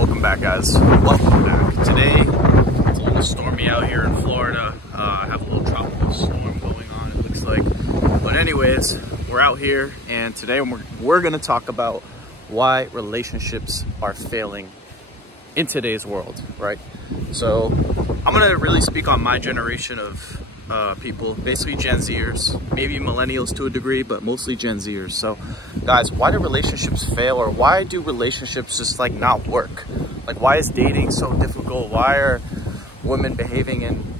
Welcome back, guys. Welcome back. Today, it's a little stormy out here in Florida. I have a little tropical storm going on, it looks like. But anyways, we're out here, and today we're going to talk about why relationships are failing in today's world, right? So I'm going to really speak on my generation of people, basically Gen Zers, maybe millennials to a degree, but mostly Gen Zers. So guys, why do relationships fail, or why do relationships just like not work? Like, why is dating so difficult? Why are women behaving in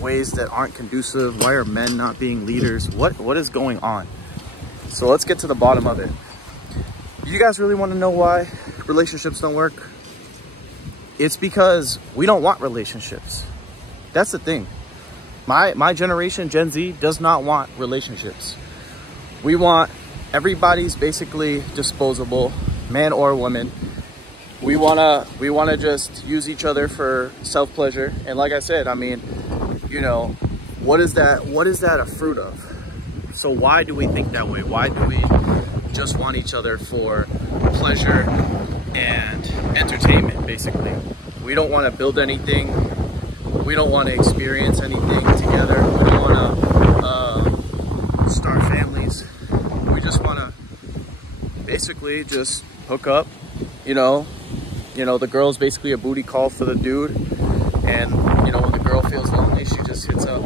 ways that aren't conducive? Why are men not being leaders? What is going on? So let's get to the bottom of it. You guys really want to know why relationships don't work? It's because we don't want relationships. That's the thing. My generation, Gen Z, does not want relationships. We want, everybody's basically disposable, man or woman. We wanna just use each other for self-pleasure. And like I said, I mean, you know, what is that a fruit of? So why do we think that way? Why do we just want each other for pleasure and entertainment, basically? We don't want to build anything. We don't want to experience anything together. We don't want to start families. We just want to basically just hook up. You know, the girl's basically a booty call for the dude. And, you know, when the girl feels lonely, she just hits up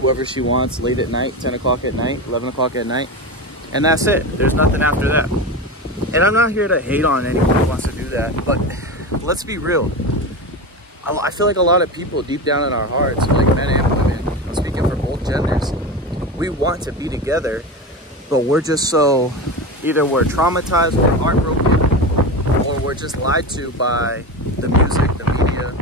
whoever she wants late at night, 10 o'clock at night, 11 o'clock at night. And that's it. There's nothing after that. And I'm not here to hate on anyone who wants to do that, but let's be real. I feel like a lot of people deep down in our hearts, like men and women, I'm speaking for both genders, we want to be together, but we're just so, either we're traumatized or heartbroken, or we're just lied to by the music, the media,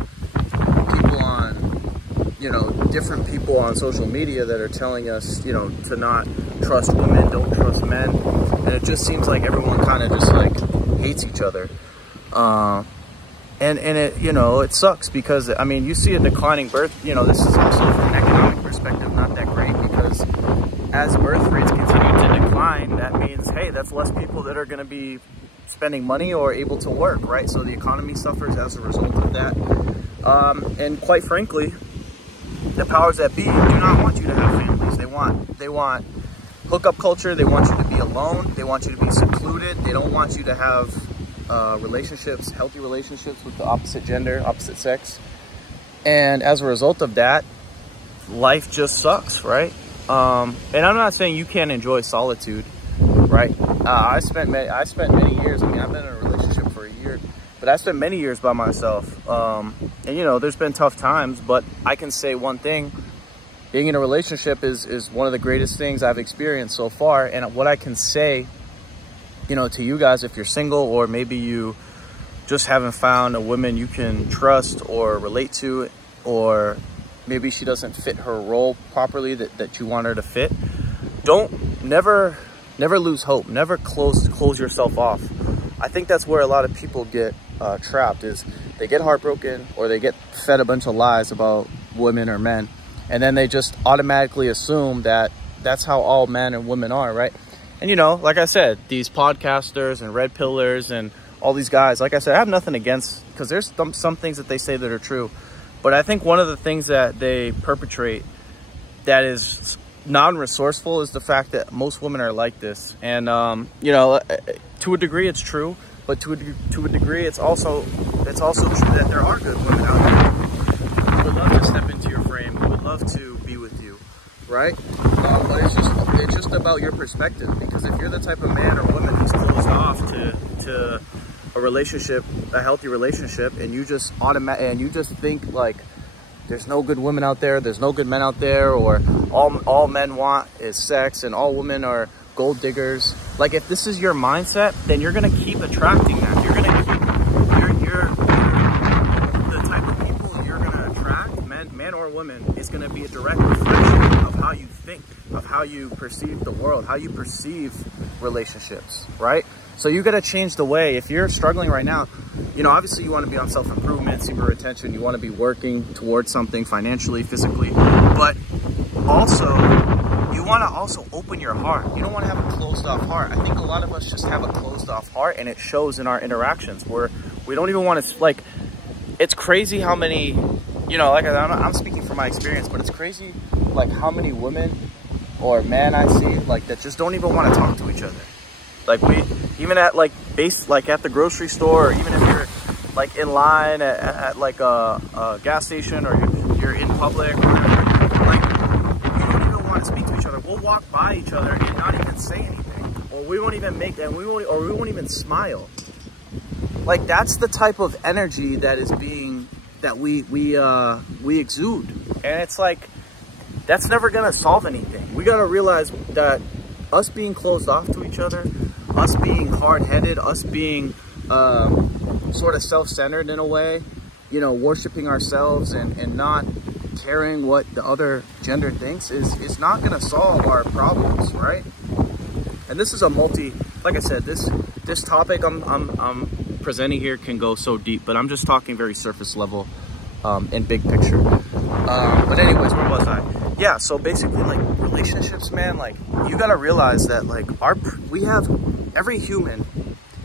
people on, you know, different people on social media that are telling us, you know, to not trust women, don't trust men. And it just seems like everyone kind of just like hates each other. And it, you know, it sucks because, I mean, you see a declining birth, you know, this is also from an economic perspective not that great, because as birth rates continue to decline, that means, hey, that's less people that are going to be spending money or able to work, right? So the economy suffers as a result of that. And quite frankly, the powers that be do not want you to have families. They want hookup culture. They want you to be alone. They want you to be secluded. They don't want you to have relationships, healthy relationships with the opposite gender, opposite sex. And as a result of that, life just sucks, right? And I'm not saying you can't enjoy solitude, right? I spent many years, I mean, I've been in a relationship for a year, but I spent many years by myself. And you know, there's been tough times, but I can say one thing: being in a relationship is one of the greatest things I've experienced so far. And what I can say, you know, to you guys, if you're single, or maybe you just haven't found a woman you can trust or relate to, or maybe she doesn't fit her role properly that you want her to fit, never lose hope. Never close yourself off. I think that's where a lot of people get trapped, is they get heartbroken, or they get fed a bunch of lies about women or men, and then they just automatically assume that that's how all men and women are, right? And, you know, like I said, these podcasters and red pillars and all these guys, like I said, I have nothing against, because there's some things that they say that are true. But I think one of the things that they perpetrate that is non-resourceful is the fact that most women are like this. And, you know, to a degree it's true, but to a degree it's also true that there are good women out there who would love to step into your frame, who would love to be with you, right? But it's just about your perspective, because if you're the type of man or woman who's closed off to a relationship, a healthy relationship, and you just think like there's no good women out there, there's no good men out there, or all men want is sex and all women are gold diggers. Like, if this is your mindset, then you're gonna keep attracting that. You're gonna keep the type of people you're gonna attract, man or woman, is gonna be a direct reflection of how you think, of how you perceive the world, how you perceive relationships, right? So you got to change the way. If you're struggling right now, you know, obviously you want to be on self-improvement, seeker retention. You want to be working towards something financially, physically, but also you want to also open your heart. You don't want to have a closed off heart. I think a lot of us just have a closed off heart, and it shows in our interactions. We're We don't even want to, like, it's crazy how many, you know, like I'm speaking from my experience, but it's crazy like how many women or men I see like that just don't even want to talk to each other. Like even at like at the grocery store, or even if you're like in line at like a gas station, or you're in public or whatever, like we don't even want to speak to each other. We'll walk by each other and not even say anything, or we won't even make that, we won't even smile. Like that's the type of energy that is being, that we exude. And it's like, that's never gonna solve anything. We gotta realize that us being closed off to each other, us being hard-headed, us being sort of self-centered in a way, you know, worshiping ourselves and not caring what the other gender thinks is not gonna solve our problems, right? And this is a like I said, this topic I'm presenting here can go so deep, but I'm just talking very surface level and big picture. But anyways, where was I? Yeah, so basically, like, relationships, man, like, you gotta realize that, like, every human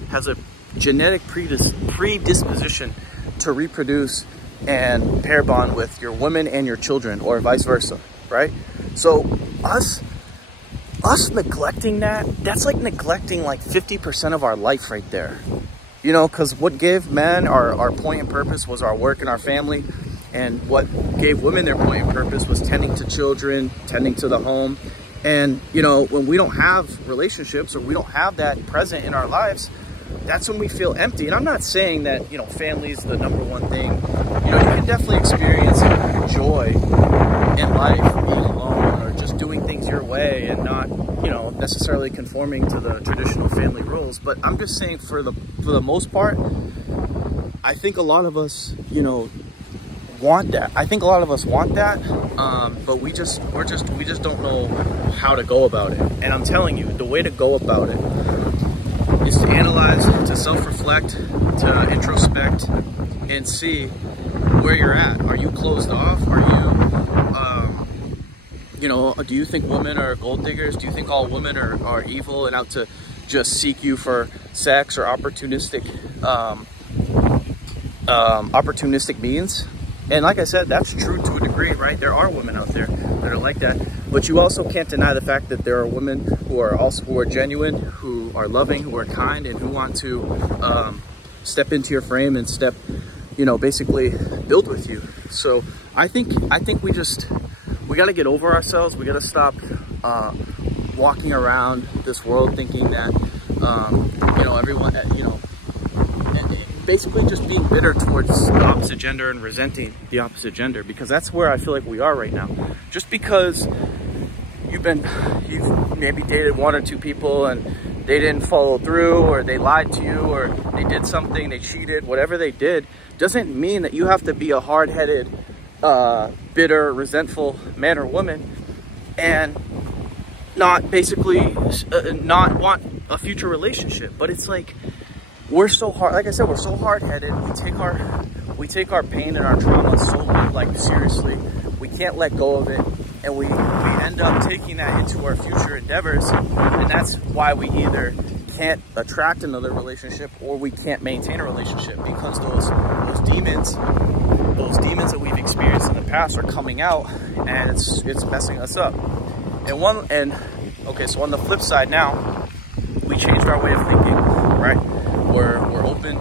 has a genetic predisposition to reproduce and pair bond with your women and your children, or vice versa, right? So us neglecting that's like neglecting like 50% of our life right there. You know, because what gave men our point and purpose was our work and our family. And what gave women their point and purpose was tending to children, tending to the home. And, you know, when we don't have relationships, or we don't have that present in our lives, that's when we feel empty. And I'm not saying that, you know, family is the #1 thing. You know, you can definitely experience joy in life being alone, or just doing things your way and not, you know, necessarily conforming to the traditional family rules. But I'm just saying, for the most part, I think a lot of us, you know, want that. I think a lot of us want that, but we just don't know how to go about it. And I'm telling you, the way to go about it is to analyze, to self-reflect, to introspect, and see where you're at. Are you closed off? Are you, you know, do you think women are gold diggers? Do you think all women are evil and out to just seek you for sex or opportunistic means? And like I said, that's true to a degree, right? There are women out there that are like that, but you also can't deny the fact that there are women who are genuine, who are loving, who are kind, and who want to step into your frame and you know, basically build with you. So I think we got to get over ourselves. We got to stop walking around this world thinking that you know, everyone, you know, basically just being bitter towards the opposite gender and resenting the opposite gender, because that's where I feel like we are right now. Just because you've maybe dated 1 or 2 people and they didn't follow through, or they lied to you, or they did something, they cheated, whatever they did, doesn't mean that you have to be a hard-headed, bitter, resentful man or woman and not basically not want a future relationship. But it's like, we're so hard, like I said, we're so hard-headed. We take our pain and our trauma so, like, seriously. We can't let go of it, and we end up taking that into our future endeavors. And that's why we either can't attract another relationship, or we can't maintain a relationship, because those demons that we've experienced in the past are coming out, and it's messing us up. Okay, so on the flip side now, we changed our way of thinking, right? We're open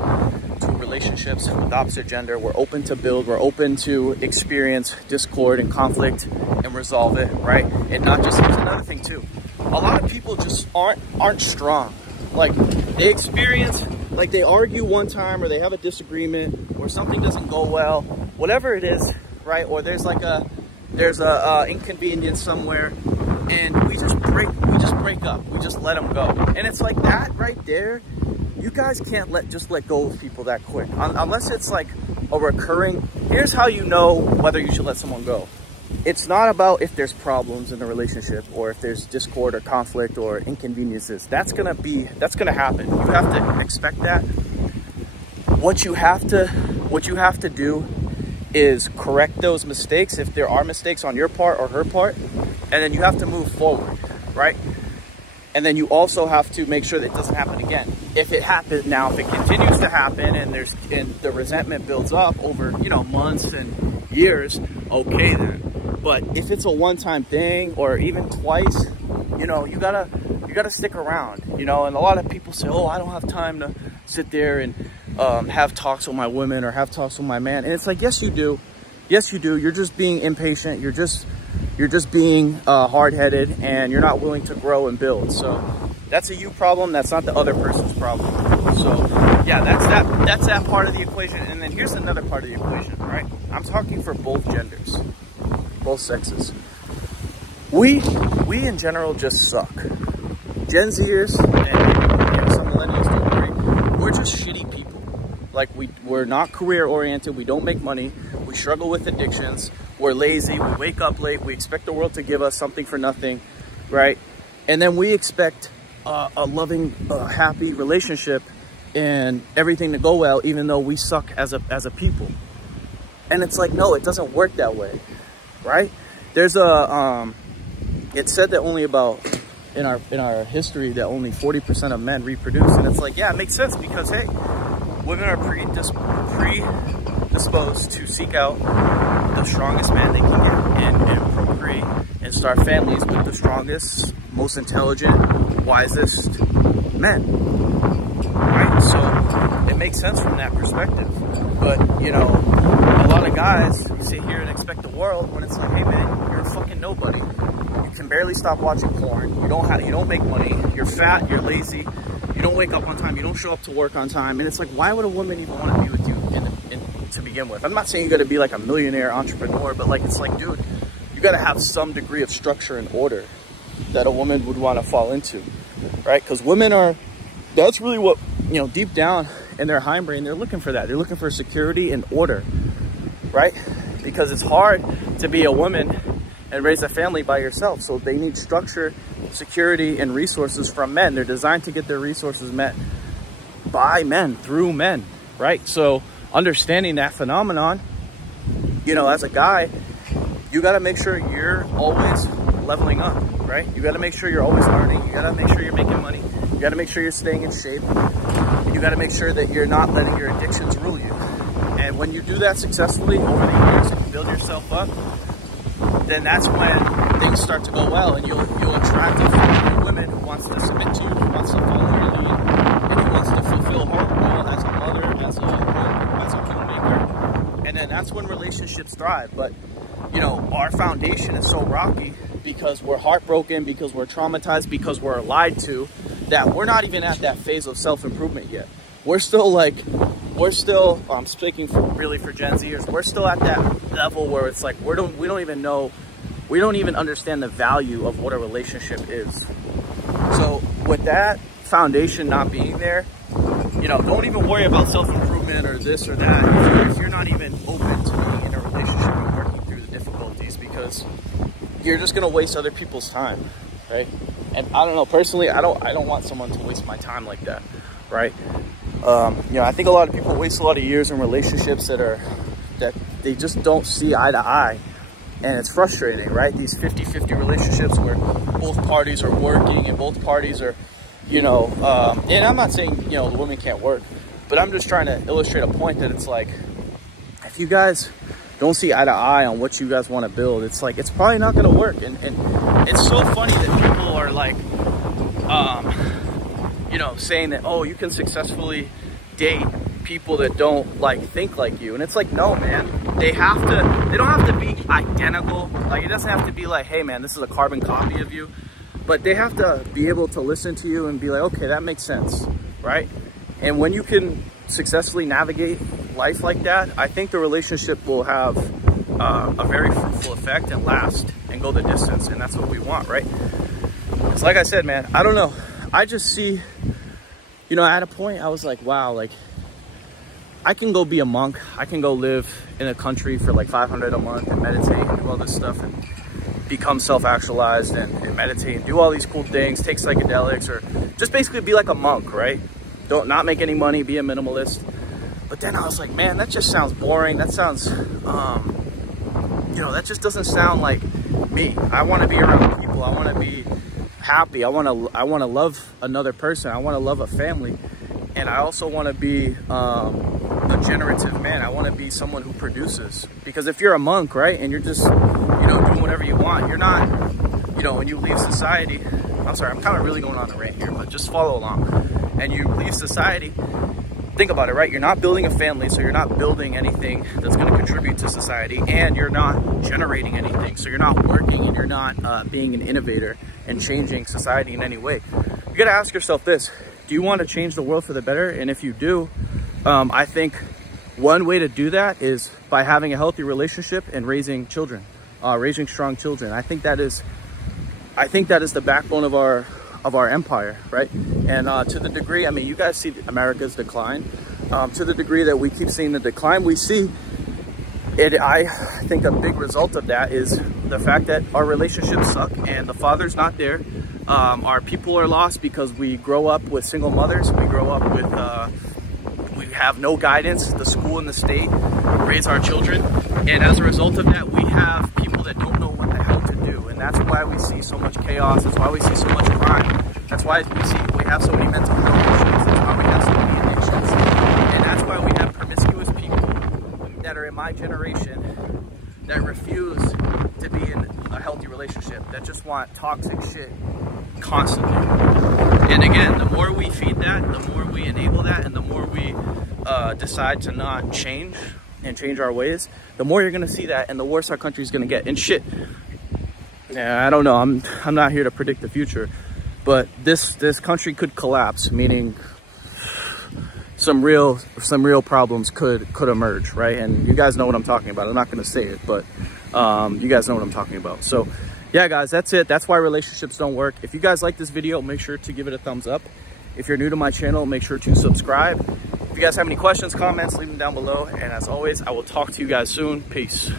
to relationships with the opposite gender. We're open to build. We're open to experience discord and conflict and resolve it, right? And not just, here's another thing too. A lot of people just aren't strong. Like, they experience, like, they argue one time, or they have a disagreement, or something doesn't go well, whatever it is, right? Or there's a inconvenience somewhere, and we just break up. We just let them go. And it's like that right there. You guys can't just let go of people that quick, unless it's like a recurring. Here's how you know whether you should let someone go. It's not about if there's problems in the relationship, or if there's discord or conflict or inconveniences. That's gonna happen. You have to expect that. What you have to do is correct those mistakes, if there are mistakes on your part or her part, and then you have to move forward, right? And then you also have to make sure that it doesn't happen again. If it happens now, if it continues to happen and the resentment builds up over, you know, months and years, okay then. But if it's a one-time thing or even twice, you know, you gotta stick around, you know. And a lot of people say, oh, I don't have time to sit there and have talks with my women or have talks with my man. And it's like, yes, you do. Yes, you do. You're just being impatient. You're just being hard-headed, and you're not willing to grow and build. So that's a you problem. That's not the other person's problem. So yeah, that's that part of the equation. And then here's another part of the equation, right? I'm talking for both genders, both sexes. We in general just suck. Gen Zers and some millennials, don't worry, we're just shitty people. Like we're not career oriented. We don't make money. We struggle with addictions. We're lazy. We wake up late. We expect the world to give us something for nothing, right? And then we expect a loving, happy relationship and everything to go well, even though we suck as a people. And it's like, no, it doesn't work that way, right? There's it's said that only about in our history that only 40% of men reproduce, and it's like, yeah, it makes sense because hey, women are predisposed to seek out the strongest man they can get and procreate and start families with the strongest, most intelligent, wisest men, right? So it makes sense from that perspective. But you know, a lot of guys sit here and expect the world when it's like, hey man, you're a fucking nobody. You can barely stop watching porn. You don't make money. You're fat. You're lazy. You don't wake up on time. You don't show up to work on time. And it's like, why would a woman even want to be with you to begin with? I'm not saying you got to be like a millionaire entrepreneur, but like, it's like, dude, you got to have some degree of structure and order that a woman would want to fall into, right? Because women that's really what, you know, deep down in their hindbrain, they're looking for that. They're looking for security and order, right? Because it's hard to be a woman and raise a family by yourself. So they need structure, security, and resources from men. They're designed to get their resources met by men, through men, right? So understanding that phenomenon, you know, as a guy, you got to make sure you're always leveling up, right? You got to make sure you're always learning. You got to make sure you're making money. You got to make sure you're staying in shape. You got to make sure that you're not letting your addictions rule you. And when you do that successfully over the years and you build yourself up, then that's when things start to go well, and you'll attract a woman who wants to submit to you, who wants to follow your lead, and who wants to fulfill her role as a mother, as a homemaker. And then that's when relationships thrive. But you know, our foundation is so rocky because we're heartbroken, because we're traumatized, because we're lied to, that we're not even at that phase of self-improvement yet. We're still, I'm speaking for Gen Zers, we're still at that level where it's like, we don't even understand the value of what a relationship is. So with that foundation not being there, you know, don't even worry about self-improvement or this or that if you're not even open to being in a relationship and working through the difficulties, because you're just gonna waste other people's time, right? And I don't know, personally, I don't want someone to waste my time like that, right? You know, I think a lot of people waste a lot of years in relationships that they just don't see eye to eye, and it's frustrating, right? These 50-50 relationships where both parties are working and both parties are, you know, and I'm not saying, you know, the woman can't work, but I'm just trying to illustrate a point that it's like, if you guys don't see eye to eye on what you guys want to build, it's like, it's probably not going to work. And it's so funny that people are like, you know, saying that, oh, you can successfully date people that don't like think like you. And it's like, no, man, they don't have to be identical. Like, it doesn't have to be like, hey man, this is a carbon copy of you, but they have to be able to listen to you and be like, okay, that makes sense, right? And when you can successfully navigate life like that, I think the relationship will have a very fruitful effect and last and go the distance. And that's what we want, right? It's like I said, man, I don't know. I just see, you know, at a point I was like, wow, like I can go be a monk. I can go live in a country for like $500 a month and meditate and do all this stuff and become self-actualized and meditate and do all these cool things, take psychedelics, or just basically be like a monk, right? Not make any money, be a minimalist. But then I was like, man, that just sounds boring. That sounds, you know, that just doesn't sound like me. I want to be around people. I want to happy. I want to love another person. I want to love a family. And I also want to be a generative man. I want to be someone who produces. Because if you're a monk, right, and you're just, doing whatever you want, you're not, when you leave society, I'm sorry, I'm kind of really going on a rant here, but just follow along. And you leave society, think about it, right? You're not building a family, so you're not building anything that's going to contribute to society, and you're not generating anything. So you're not working, and you're not being an innovator and changing society in any way. You got to ask yourself this. Do you want to change the world for the better? And if you do, I think one way to do that is by having a healthy relationship and raising children, raising strong children. I think that is the backbone of our empire, right? And to the degree, I mean, you guys see America's decline. To the degree that we keep seeing the decline, we see it. I think a big result of that is the fact that our relationships suck and the father's not there. Our people are lost because we grow up with single mothers. We grow up with, we have no guidance. The school and the state raise our children. And as a result of that, we have people that don't know what the hell to do. And that's why we see so much chaos. That's why we see so much crime. That's why we have so many mental health issues. That's why we have so many addictions. And that's why we have promiscuous people that are in my generation that refuse to be in a healthy relationship, that just want toxic shit constantly. And again, the more we feed that, the more we enable that, and the more we decide to not change and change our ways, the more you're gonna see that, and the worse our country's gonna get. And shit, yeah, I don't know, I'm not here to predict the future, but this country could collapse, meaning some real problems could emerge, right? And you guys know what I'm talking about. I'm not gonna say it, but you guys know what I'm talking about. So yeah, guys, that's it. That's why relationships don't work. If you guys like this video, make sure to give it a thumbs up. If you're new to my channel, make sure to subscribe. If you guys have any questions, comments, leave them down below. And as always, I will talk to you guys soon. Peace.